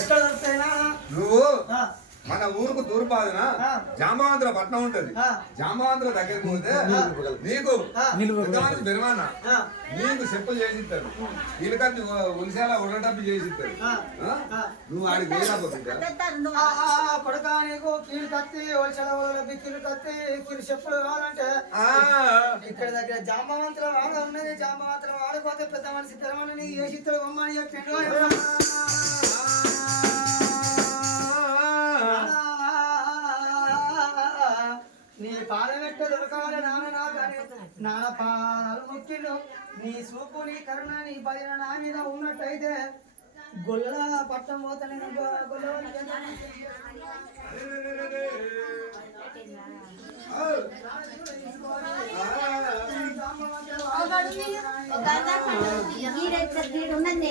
ఎక్కడ దొరుకుతాయినా నువ్వు మన ఊరుకు తూర్పాదిన జాంబవంతుల పట్నం ఉంటది. జాంబవంతుల దగ్గరికి పోతే నీకు బెరమాన నీకు చెప్పులు చేసిస్తారు. వీళ్ళకంటే ఉలిసేలా ఉండటప్పుడు చేసిస్తారు. నువ్వు ఆడికి కొడుక నీకు కీలు కత్తి ఒలిసేల బిక్కిలు కత్తి కీలు చెప్పులు కావాలంటే ఇక్కడ దగ్గర జాంబవంతుల వాడ ఉన్నది. జాంబవంతుల వాడకపోతే పెద్ద మనిషి తెరమని యోచిత్తుడు బొమ్మని చెప్పిండు. నీ పాలమెట్ట దొరకాలి నాన్న పాలు ముక్కిను. నీ సూపు నీ కరుణ నీ భజన నా మీద ఉన్నట్టయితే గొల్ల పట్టం పోతా నేను ఉన్నది